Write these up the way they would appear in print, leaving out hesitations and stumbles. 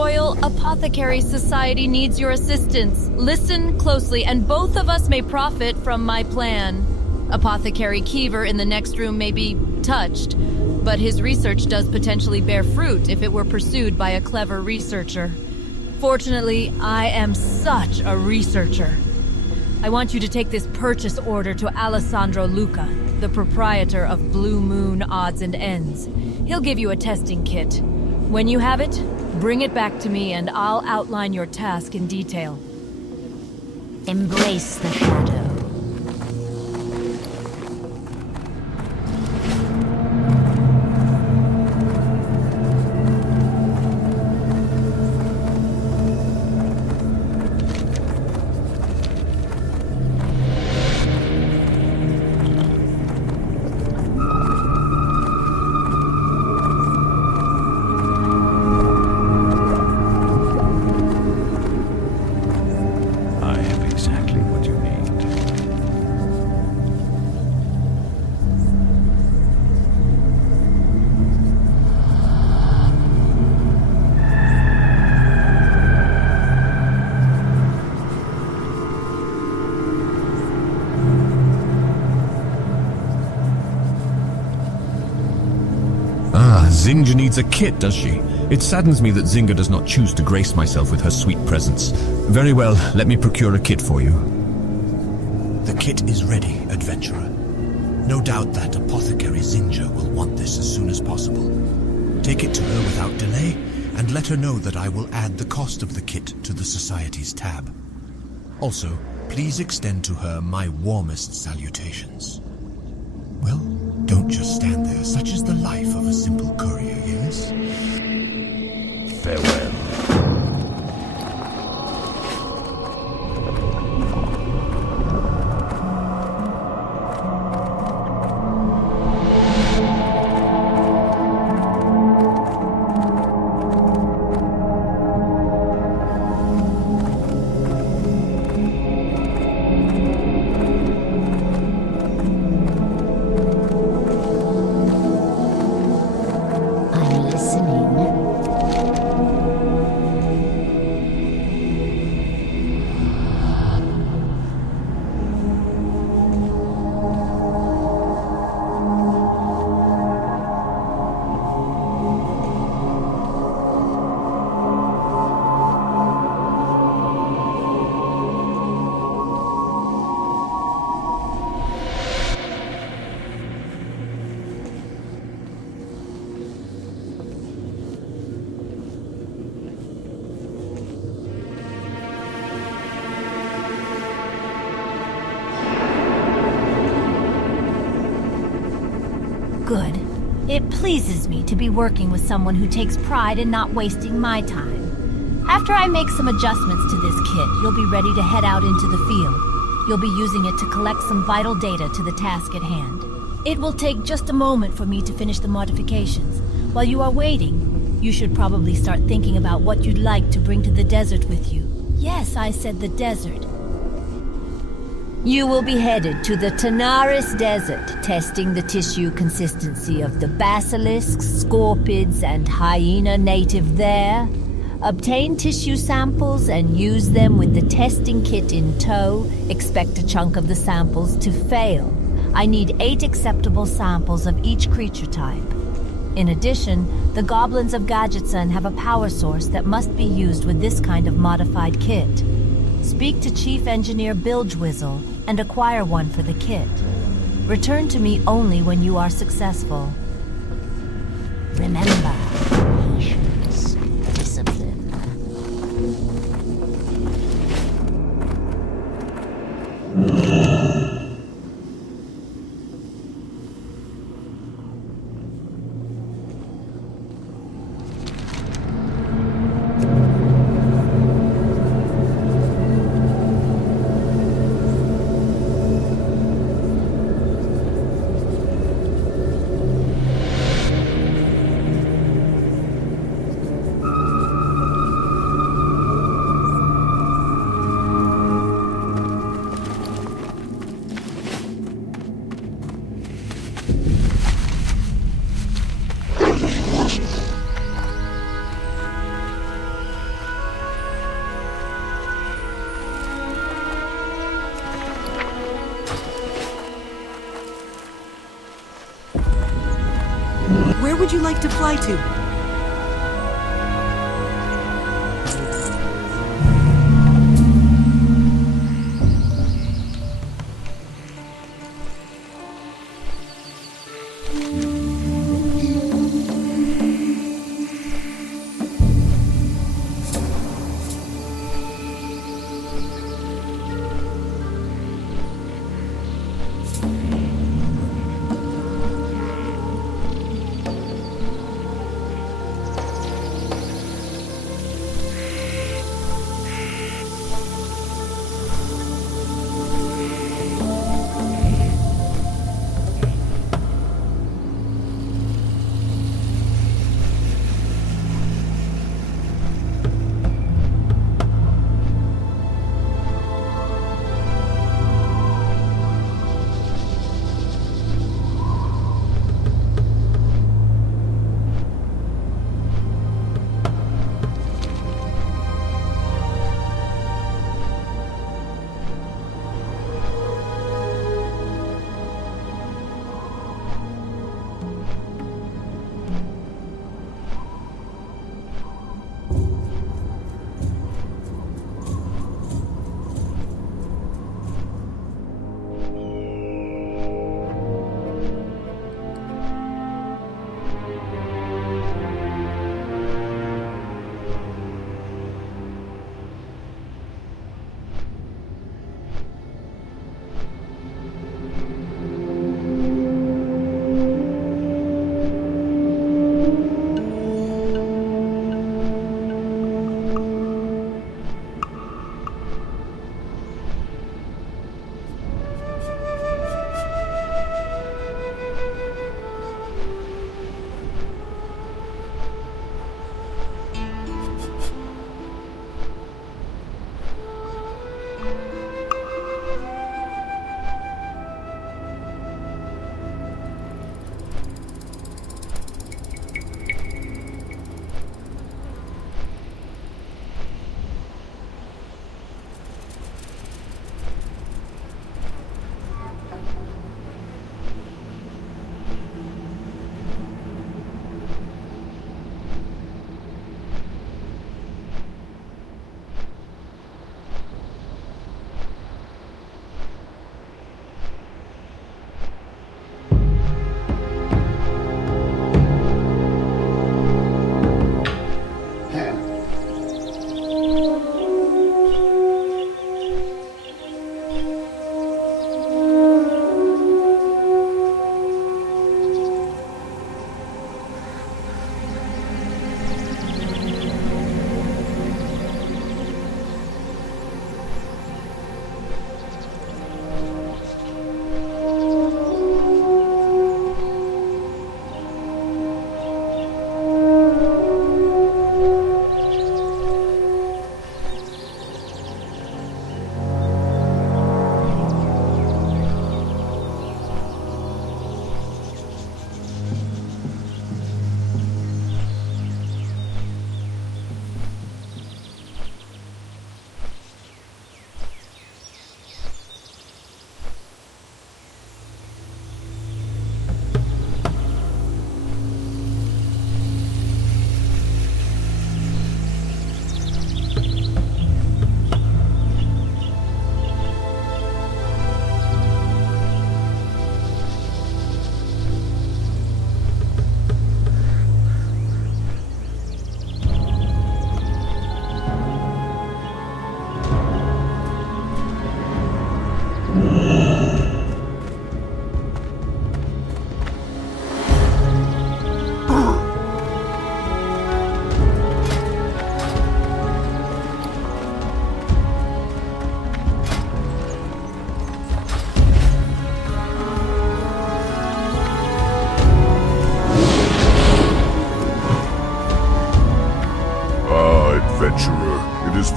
Royal Apothecary Society needs your assistance. Listen closely, and both of us may profit from my plan. Apothecary Kiever in the next room may be touched, but his research does potentially bear fruit if it were pursued by a clever researcher. Fortunately, I am such a researcher. I want you to take this purchase order to Alessandro Luca, the proprietor of Blue Moon Odds and Ends. He'll give you a testing kit. When you have it, bring it back to me and I'll outline your task in detail. Embrace the shadow. Zinga needs a kit, does she? It saddens me that Zinga does not choose to grace myself with her sweet presence. Very well, let me procure a kit for you. The kit is ready, adventurer. No doubt that Apothecary Zinga will want this as soon as possible. Take it to her without delay, and let her know that I will add the cost of the kit to the Society's tab. Also, please extend to her my warmest salutations. Well, don't just stand there. Such is the life of a simple courier, yes? Farewell. Good. It pleases me to be working with someone who takes pride in not wasting my time. After I make some adjustments to this kit, you'll be ready to head out into the field. You'll be using it to collect some vital data to the task at hand. It will take just a moment for me to finish the modifications. While you are waiting, you should probably start thinking about what you'd like to bring to the desert with you. Yes, I said the desert. You will be headed to the Tanaris Desert, testing the tissue consistency of the basilisks, scorpids, and hyena native there. Obtain tissue samples and use them with the testing kit in tow. Expect a chunk of the samples to fail. I need 8 acceptable samples of each creature type. In addition, the goblins of Gadgetzan have a power source that must be used with this kind of modified kit. Speak to Chief Engineer Bilgewizzle and acquire one for the kit. Return to me only when you are successful. Remember, patience, discipline. Where would you like to fly to?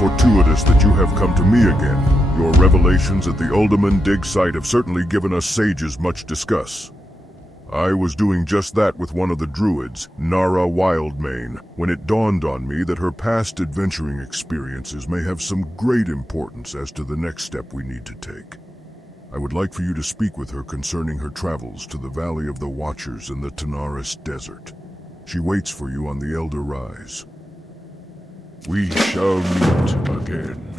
fortuitous that you have come to me again. Your revelations at the Uldum dig site have certainly given us sages much discuss. I was doing just that with one of the druids, Nara Wildmane, when it dawned on me that her past adventuring experiences may have some great importance as to the next step we need to take. I would like for you to speak with her concerning her travels to the Valley of the Watchers in the Tanaris Desert. She waits for you on the Elder Rise. We shall meet again.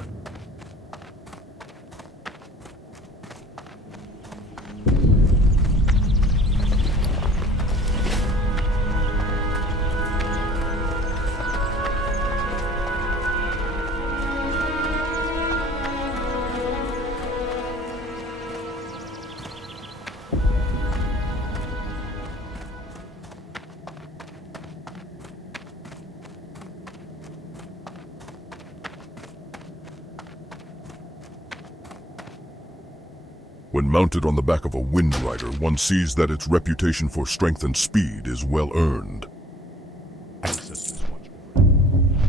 When mounted on the back of a wind rider, one sees that its reputation for strength and speed is well earned. Ancestors watch over it.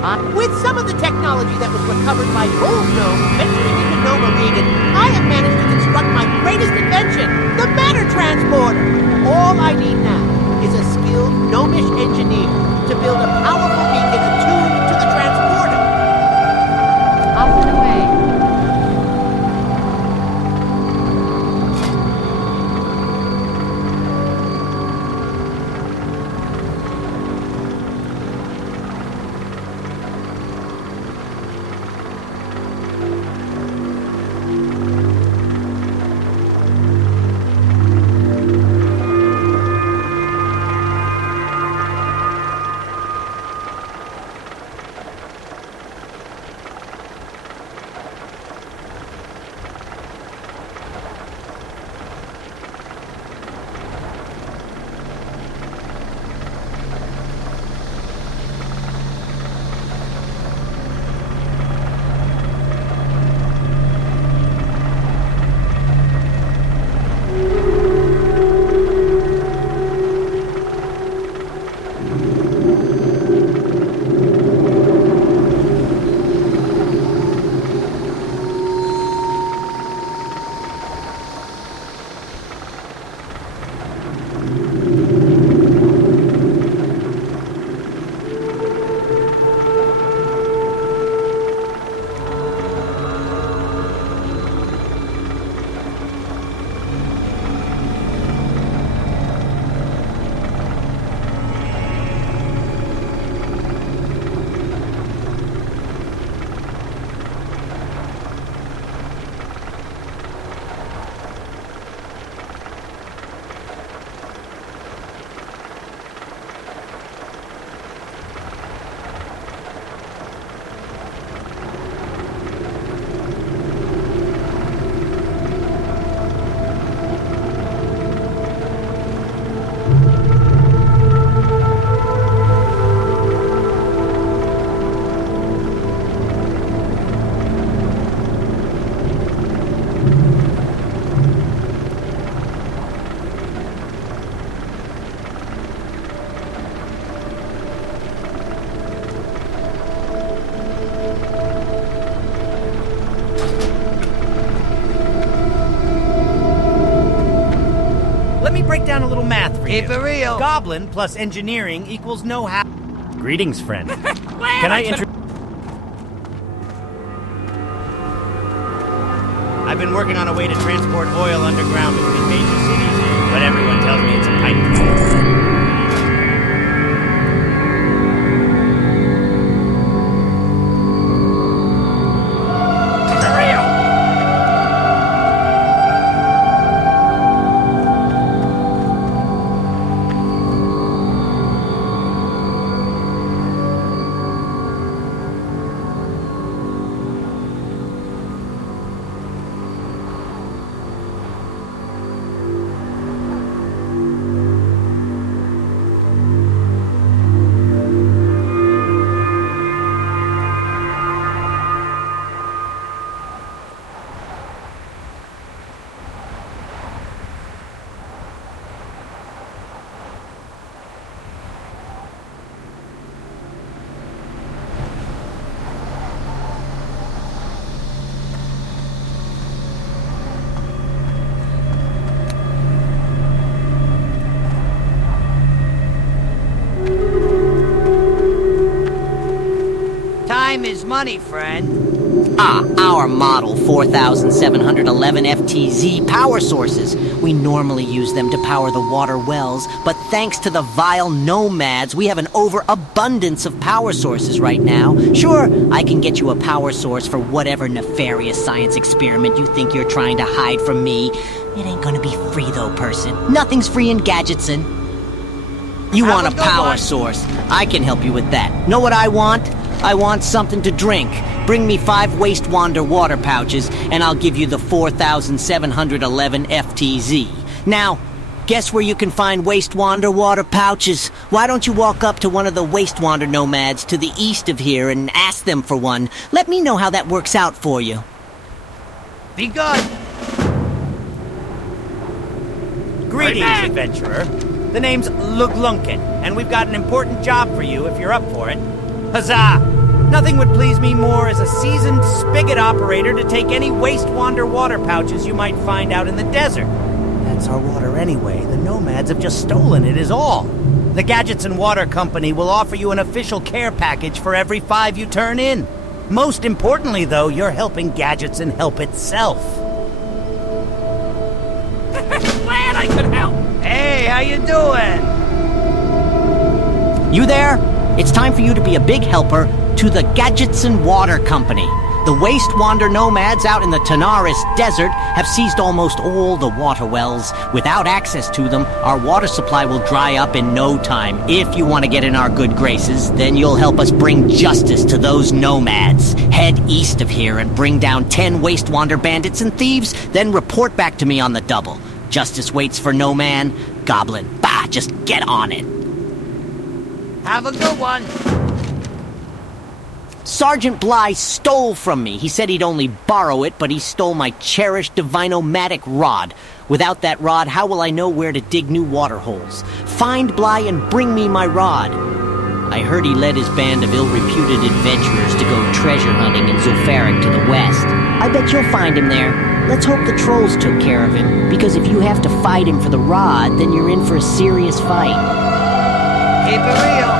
With some of the technology that was recovered by old Gnome venturing into Noma Regan, I have managed to construct my greatest invention, the matter transporter. All I need now is a skilled gnomish engineer to build a powerful beacon attuned to the transporter. Off and away. Break down a little math for you. For real. Goblin plus engineering equals know-how. Greetings, friend. Can I I've been working on a way to transport oil underground between major cities, but everyone tells me it's a pipe dream. Time is money, friend. Our model 4711 FTZ power sources. We normally use them to power the water wells, but thanks to the vile nomads, we have an overabundance of power sources right now. Sure, I can get you a power source for whatever nefarious science experiment you think you're trying to hide from me. It ain't gonna be free though, person. Nothing's free in Gadgetzan. You want a power source? I can help you with that. Know what I want? I want something to drink. Bring me 5 Waste Wander water pouches, and I'll give you the 4711 FTZ. Now, guess where you can find Waste Wander water pouches? Why don't you walk up to one of the Waste Wander nomads to the east of here and ask them for one? Let me know how that works out for you. Be good. Greetings, adventurer. The name's Luglunkin, and we've got an important job for you if you're up for it. Huzzah! Nothing would please me more as a seasoned spigot operator to take any waste-wander water pouches you might find out in the desert. That's our water anyway. The nomads have just stolen it is all. The Gadgetzan Water Company will offer you an official care package for every 5 you turn in. Most importantly, though, you're helping Gadgetzan help itself. Glad I could help. Hey, how you doing? You there? It's time for you to be a big helper to the Gadgetzan Water Company. The waste-wander nomads out in the Tanaris Desert have seized almost all the water wells. Without access to them, our water supply will dry up in no time. If you want to get in our good graces, then you'll help us bring justice to those nomads. Head east of here and bring down 10 waste-wander bandits and thieves, then report back to me on the double. Justice waits for no man. Goblin, bah, just get on it. Have a good one. Sergeant Bly stole from me. He said he'd only borrow it, but he stole my cherished divinomatic rod. Without that rod, how will I know where to dig new water holes? Find Bly and bring me my rod. I heard he led his band of ill-reputed adventurers to go treasure hunting in Zul'Farrak to the west. I bet you'll find him there. Let's hope the trolls took care of him, because if you have to fight him for the rod, then you're in for a serious fight. Keep it real.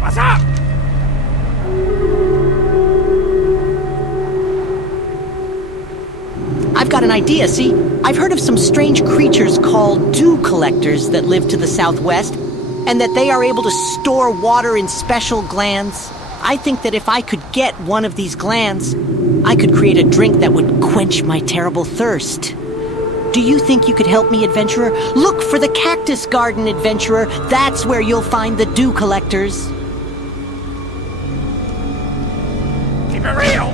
What's up? I've got an idea, see? I've heard of some strange creatures called dew collectors that live to the southwest, and that they are able to store water in special glands. I think that if I could get one of these glands, I could create a drink that would quench my terrible thirst. Do you think you could help me, adventurer? Look for the cactus garden, adventurer. That's where you'll find the dew collectors. Keep it real.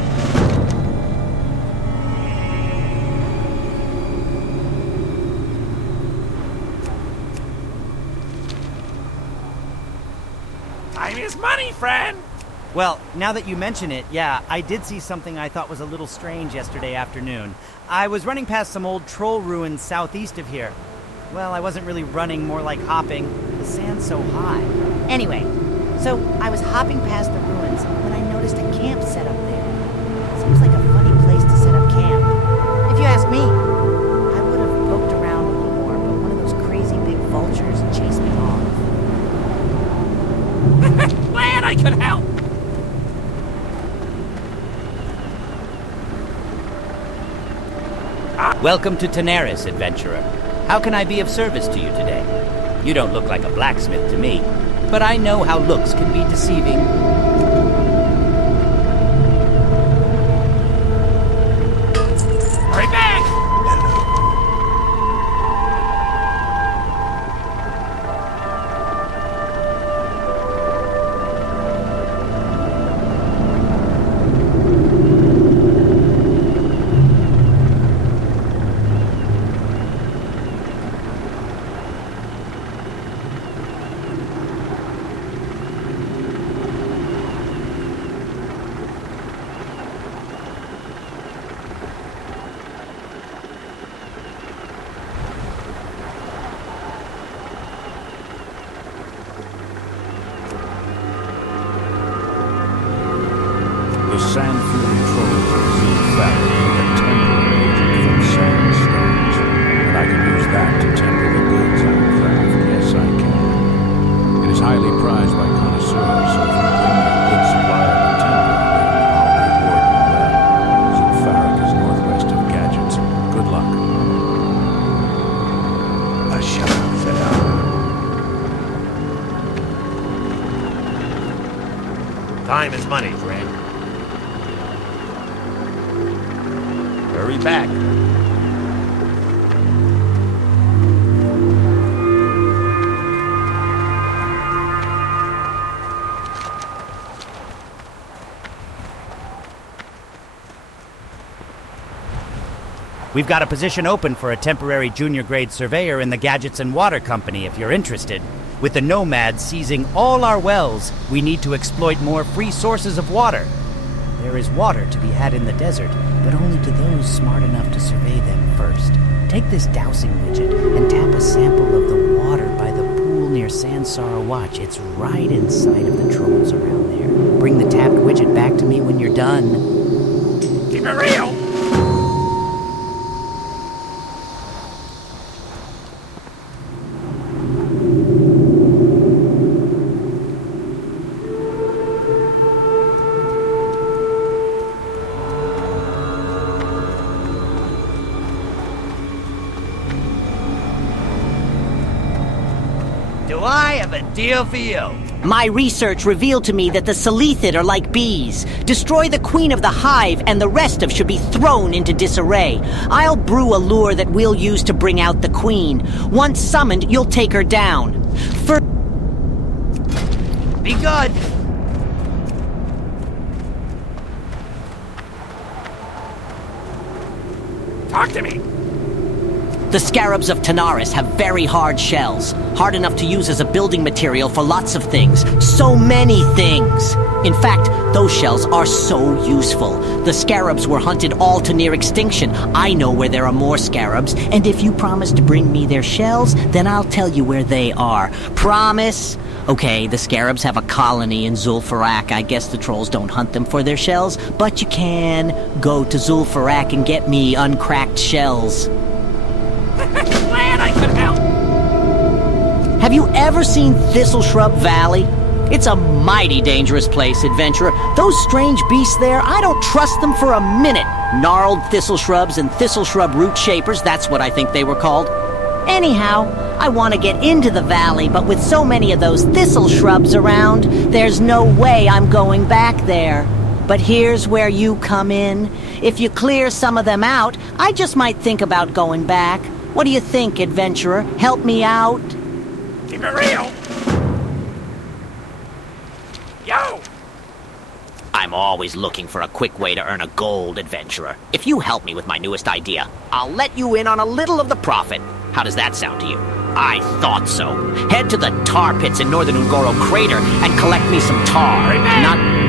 Time is money, friend. Well, now that you mention it, yeah, I did see something I thought was a little strange yesterday afternoon. I was running past some old troll ruins southeast of here. Well, I wasn't really running, more like hopping. The sand's so high. Anyway, so I was hopping past the ruins when I noticed a camp set up there. Seems like a funny place to set up camp. If you ask me, I would have poked around a little more, but one of those crazy big vultures chased me off. Glad I could help. Welcome to Tanaris, adventurer. How can I be of service to you today? You don't look like a blacksmith to me, but I know how looks can be deceiving. Hurry back! The Sand Fury trolls of Zul'Farrak with a temporary agent from sandstorms, and I can use that to temper the goods I craft. Yes, I can. It is highly prized by connoisseurs, so if you bring me a good supply of the temper, then I'll reward you well. Zul'Farrak is northwest of Gadgetzan. Good luck. Time is money, friend. Hurry back. We've got a position open for a temporary junior grade surveyor in the Gadgetzan Water Company if you're interested. With the nomads seizing all our wells, we need to exploit more free sources of water. There is water to be had in the desert, but only to those smart enough to survey them first. Take this dowsing widget and tap a sample of the water by the pool near Sansara Watch. It's right inside of the trolls around there. Bring the tapped widget back to me when you're done. Keep it real! Do I have a deal for you? My research revealed to me that the silithid are like bees. Destroy the queen of the hive, and the rest of should be thrown into disarray. I'll brew a lure that we'll use to bring out the queen. Once summoned, you'll take her down. Be good. Talk to me! The scarabs of Tanaris have very hard shells, hard enough to use as a building material for lots of things. So many things! In fact, those shells are so useful. The scarabs were hunted all to near extinction. I know where there are more scarabs, and if you promise to bring me their shells, then I'll tell you where they are. Promise? Okay, the scarabs have a colony in Zul'Farrak. I guess the trolls don't hunt them for their shells, but you can go to Zul'Farrak and get me uncracked shells. Glad I could help! Have you ever seen Thistle Shrub Valley? It's a mighty dangerous place, adventurer. Those strange beasts there, I don't trust them for a minute. Gnarled thistle shrubs and thistle shrub root shapers, that's what I think they were called. Anyhow, I want to get into the valley, but with so many of those thistle shrubs around, there's no way I'm going back there. But here's where you come in. If you clear some of them out, I just might think about going back. What do you think, adventurer? Help me out? Keep it real! Yo! I'm always looking for a quick way to earn a gold, adventurer. If you help me with my newest idea, I'll let you in on a little of the profit. How does that sound to you? I thought so. Head to the tar pits in northern Ungoro Crater and collect me some tar. Not...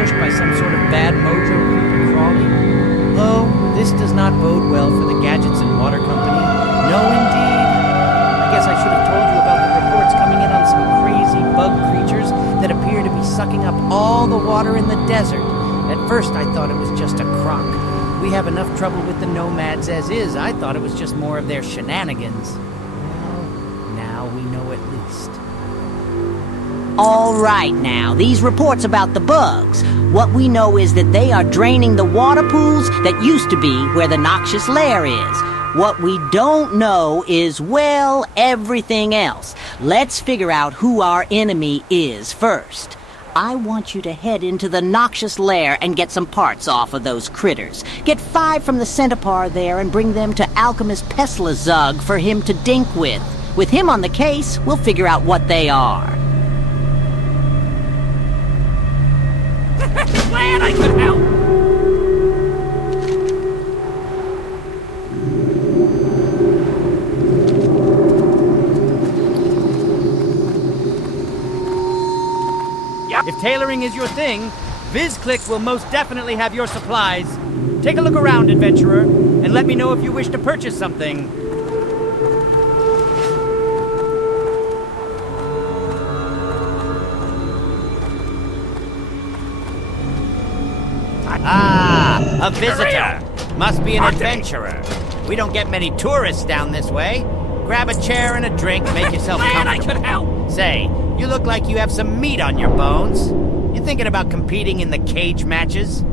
ambushed by some sort of bad mojo creepy crawly? Oh, this does not bode well for the Gadgetzan Water Company. No, indeed. I guess I should have told you about the reports coming in on some crazy bug creatures that appear to be sucking up all the water in the desert. At first, I thought it was just a crock. We have enough trouble with the nomads as is. I thought it was just more of their shenanigans. Well, now we know at least. All right now, these reports about the bugs. What we know is that they are draining the water pools that used to be where the noxious lair is. What we don't know is, well, everything else. Let's figure out who our enemy is first. I want you to head into the noxious lair and get some parts off of those critters. Get 5 from the centaur there and bring them to Alchemist Peslazug for him to dink with. With him on the case, we'll figure out what they are. Glad I could help! If tailoring is your thing, VizClick will most definitely have your supplies. Take a look around, adventurer, and let me know if you wish to purchase something. Ah, a visitor. Must be an adventurer. We don't get many tourists down this way. Grab a chair and a drink, make yourself comfortable. I could help! Say, you look like you have some meat on your bones. You thinking about competing in the cage matches?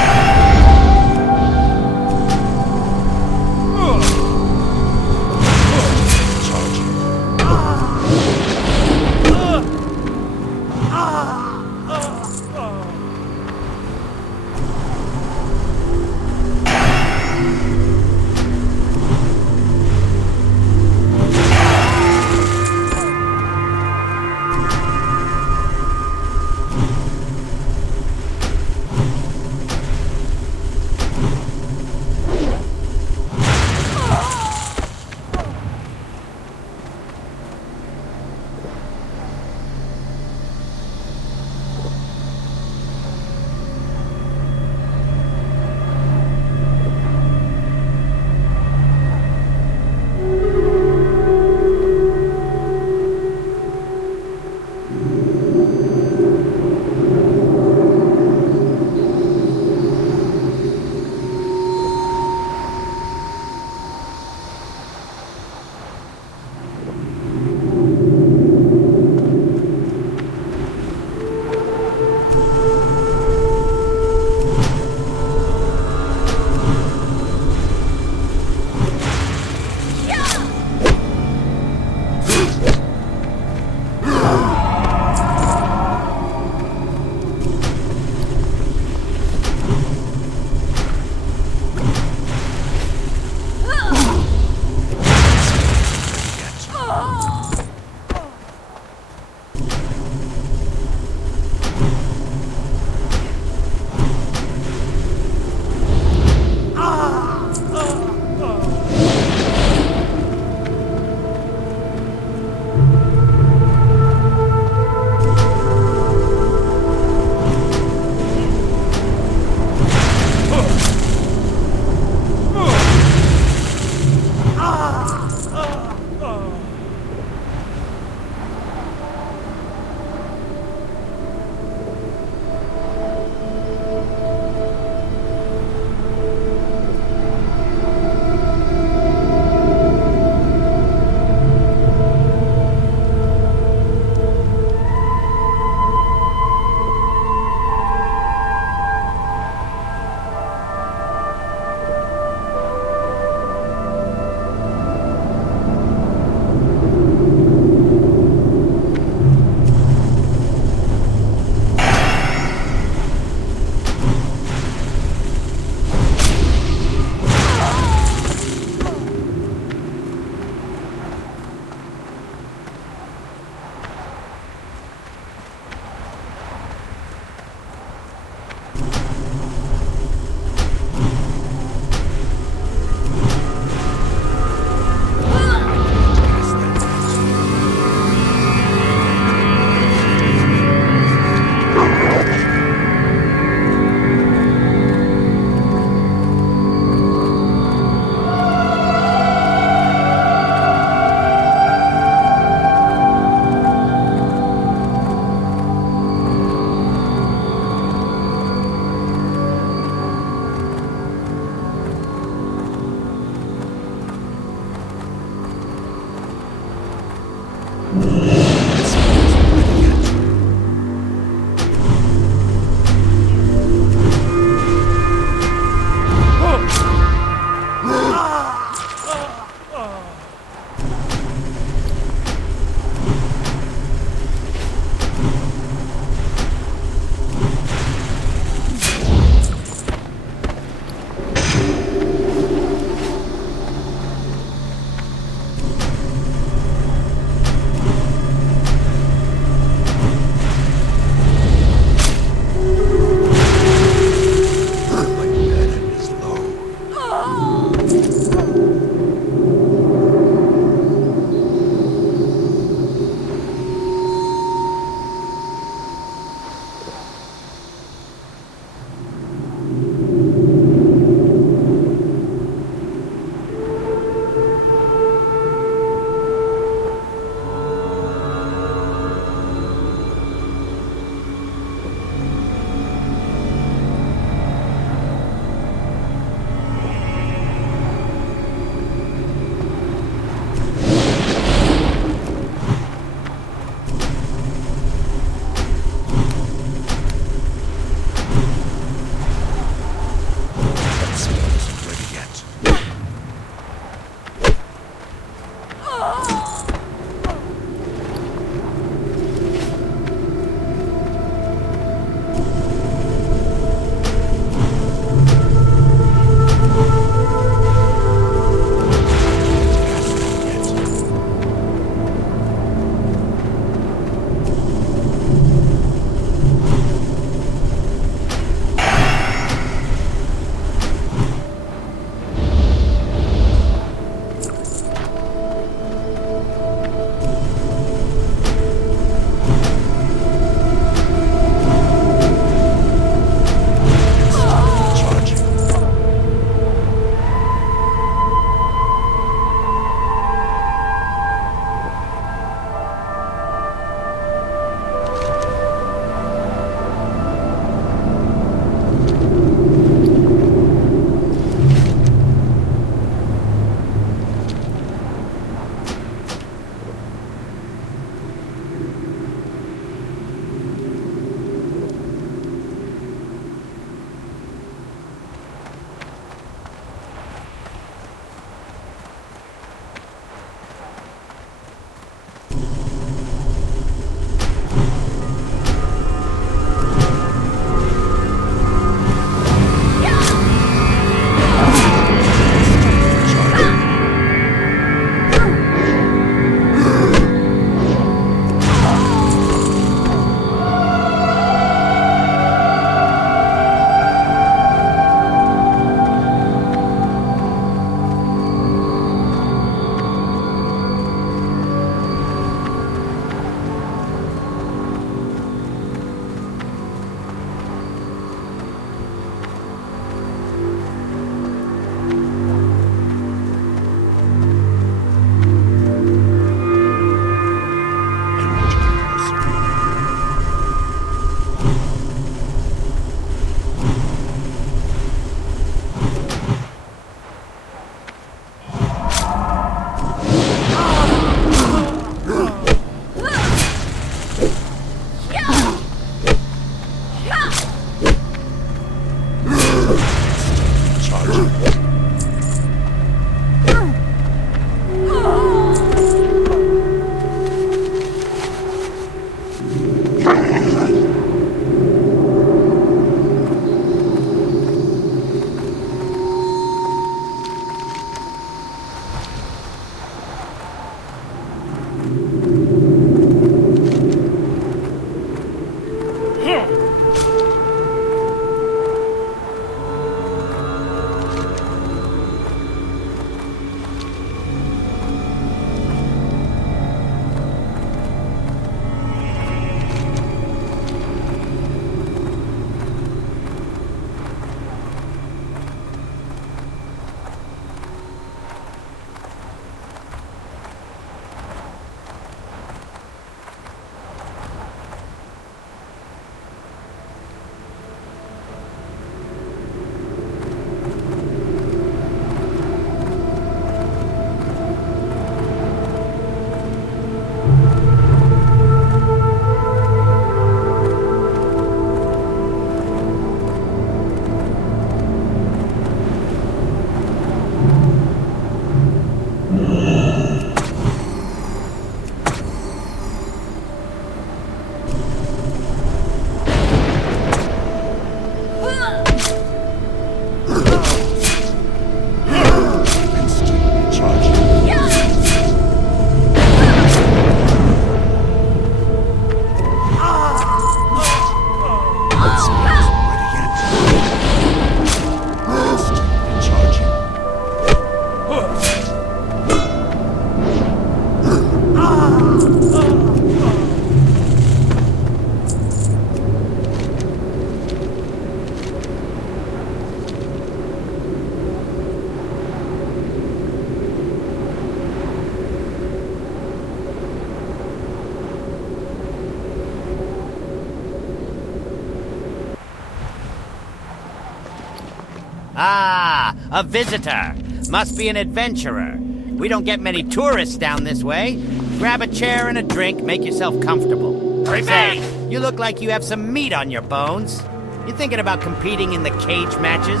Ah, a visitor. Must be an adventurer. We don't get many tourists down this way. Grab a chair and a drink, make yourself comfortable. Say, you look like you have some meat on your bones. You thinking about competing in the cage matches?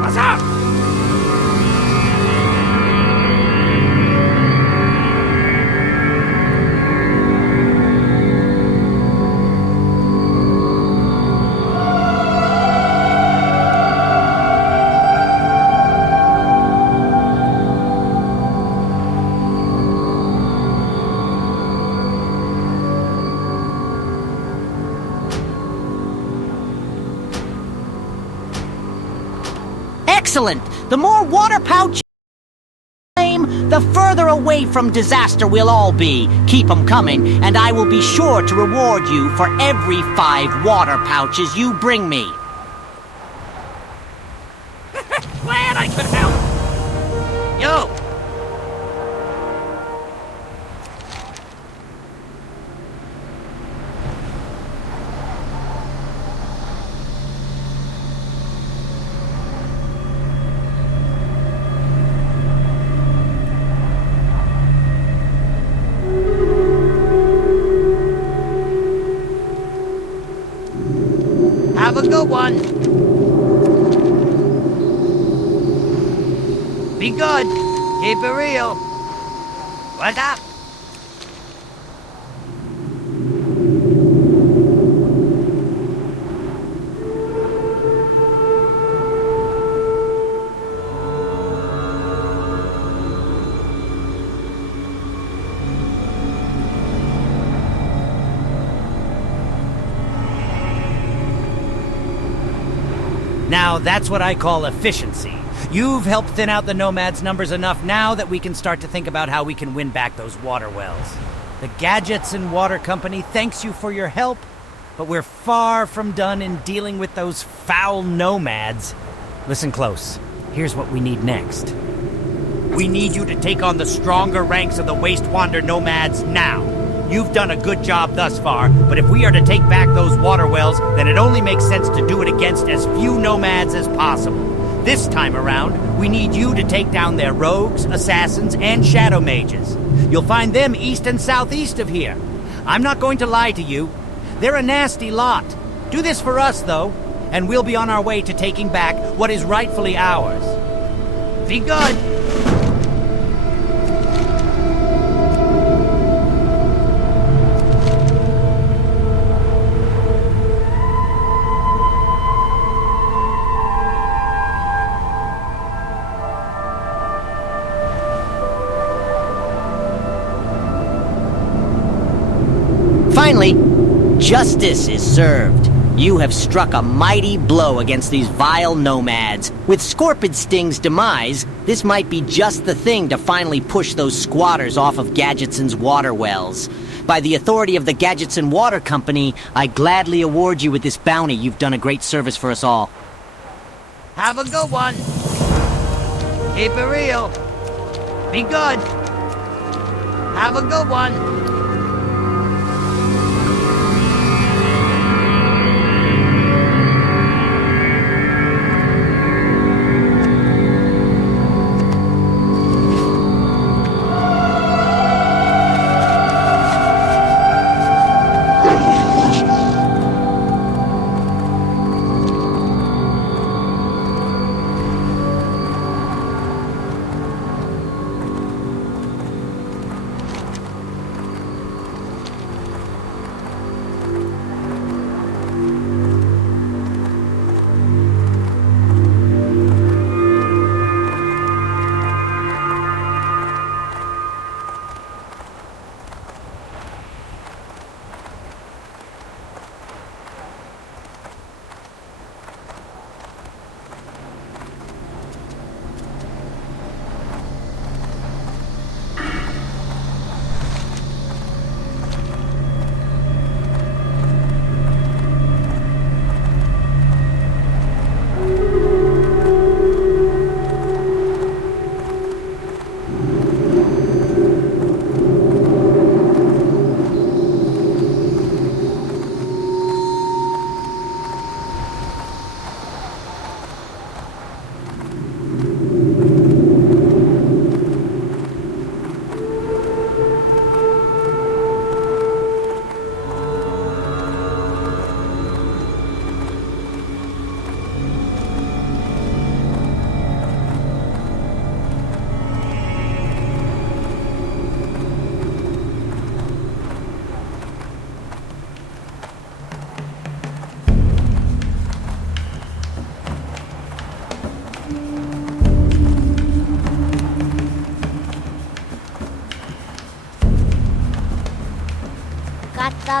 What's up? Excellent! The more water pouch claim, the further away from disaster we'll all be. Keep 'em coming, and I will be sure to reward you for every 5 water pouches you bring me. Glad I could help! Yo! Have a good one. Be good. Keep it real. What's up? Now, that's what I call efficiency. You've helped thin out the Nomads' numbers enough now that we can start to think about how we can win back those water wells. The Gadgetzan Water Company thanks you for your help, but we're far from done in dealing with those foul Nomads. Listen close. Here's what we need next. We need you to take on the stronger ranks of the Wastewander Nomads now. You've done a good job thus far, but if we are to take back those water wells, then it only makes sense to do it against as few Nomads as possible. This time around, we need you to take down their rogues, assassins, and shadow mages. You'll find them east and southeast of here. I'm not going to lie to you. They're a nasty lot. Do this for us, though, and we'll be on our way to taking back what is rightfully ours. Be good. Finally, justice is served. You have struck a mighty blow against these vile Nomads. With Scorpid Sting's demise, this might be just the thing to finally push those squatters off of Gadgetzan's water wells. By the authority of the Gadgetzan Water Company, I gladly award you with this bounty. You've done a great service for us all. Have a good one. Keep it real. Be good. Have a good one.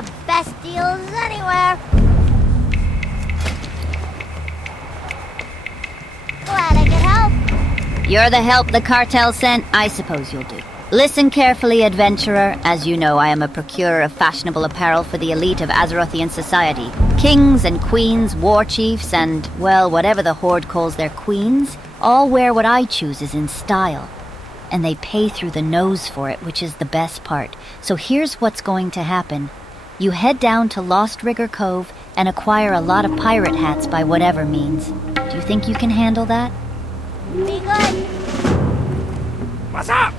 the best deals anywhere. Glad I could help. You're the help the cartel sent, I suppose you'll do. Listen carefully, adventurer. As you know, I am a procurer of fashionable apparel for the elite of Azerothian society. Kings and queens, war chiefs, and, well, whatever the Horde calls their queens, all wear what I choose is in style. And they pay through the nose for it, which is the best part. So here's what's going to happen. You head down to Lost Rigger Cove and acquire a lot of pirate hats by whatever means. Do you think you can handle that? Be good. What's up?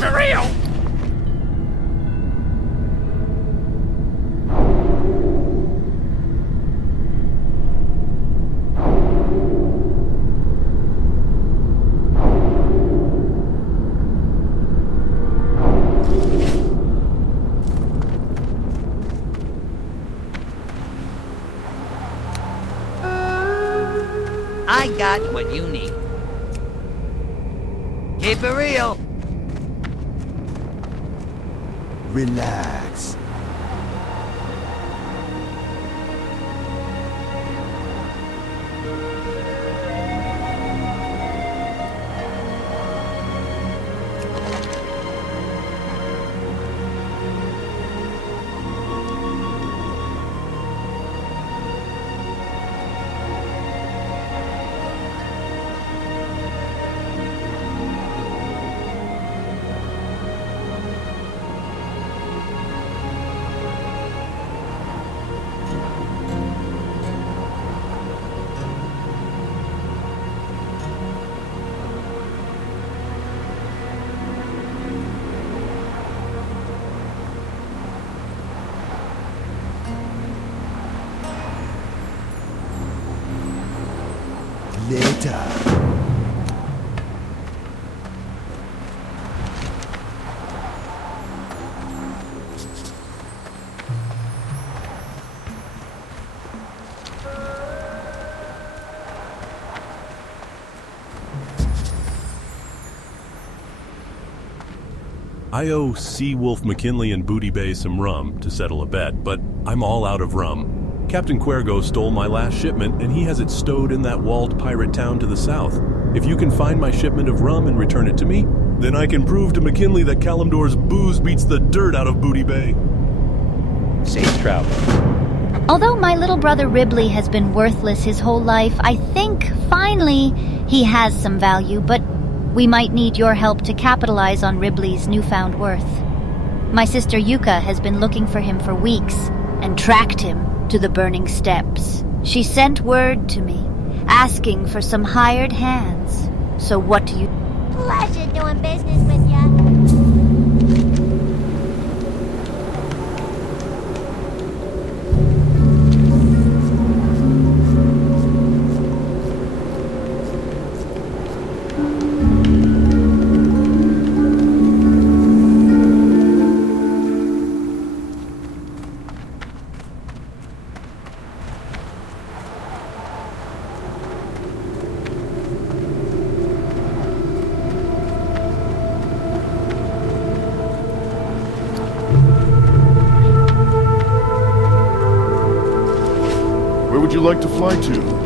For real? I got what you need. Keep it real. Relax. Later. I owe Sea Wolf McKinley and Booty Bay some rum to settle a bet, but I'm all out of rum. Captain Cuergo stole my last shipment, and he has it stowed in that walled pirate town to the south. If you can find my shipment of rum and return it to me, then I can prove to McKinley that Kalimdor's booze beats the dirt out of Booty Bay. Safe travel. Although my little brother Ribley has been worthless his whole life, I think, finally, he has some value, but we might need your help to capitalize on Ribley's newfound worth. My sister Yuka has been looking for him for weeks and tracked him to the burning steps. She sent word to me, asking for some hired hands. So what do you... Pleasure doing business with ya. Where would you like to fly to?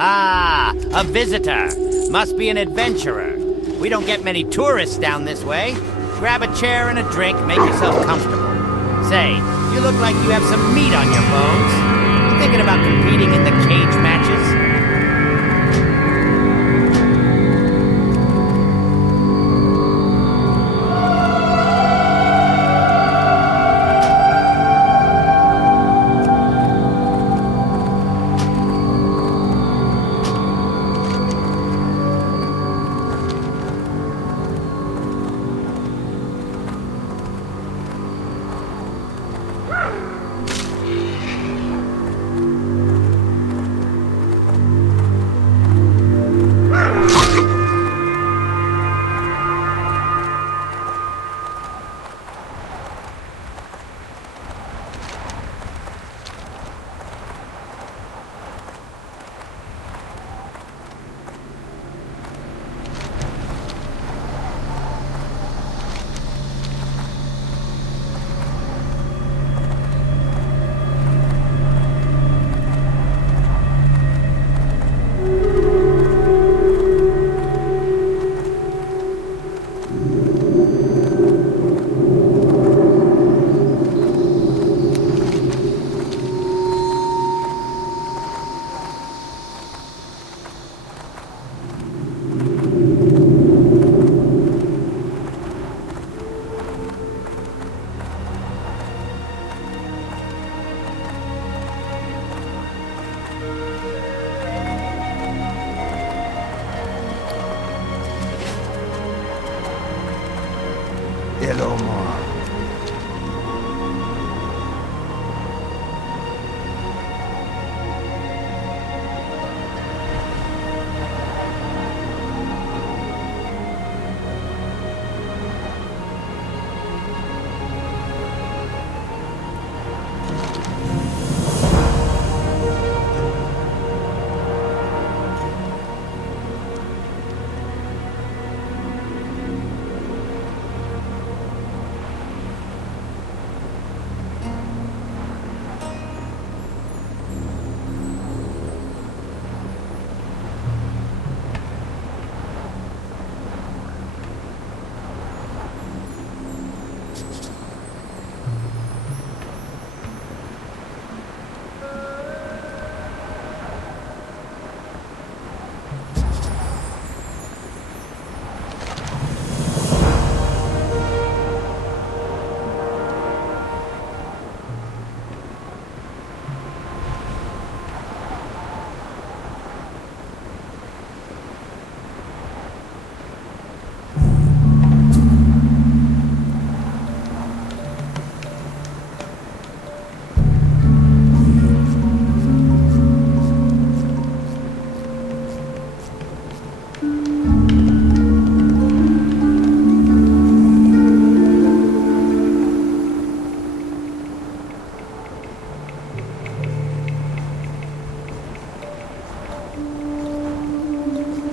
Ah, a visitor. Must be an adventurer. We don't get many tourists down this way. Grab a chair and a drink, make yourself comfortable. Say, you look like you have some meat on your bones. You thinking about competing in the cage matches?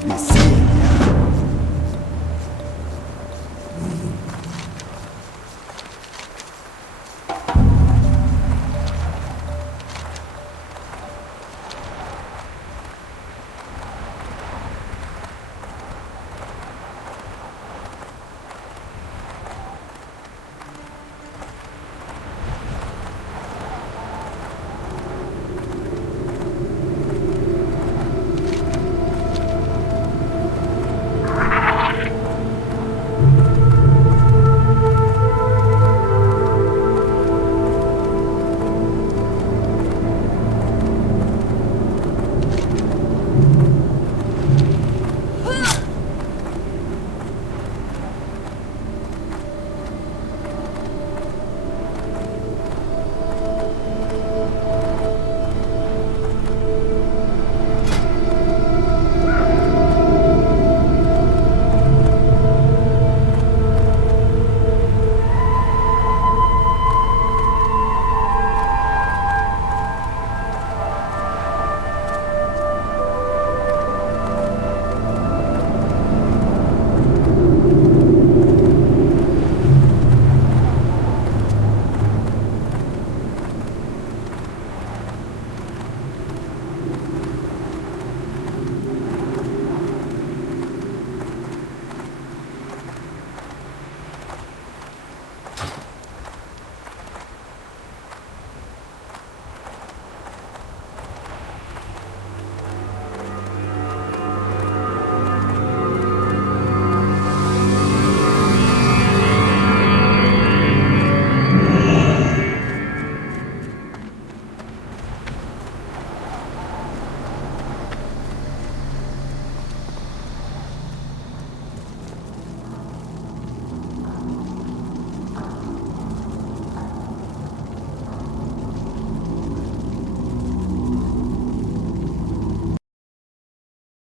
me see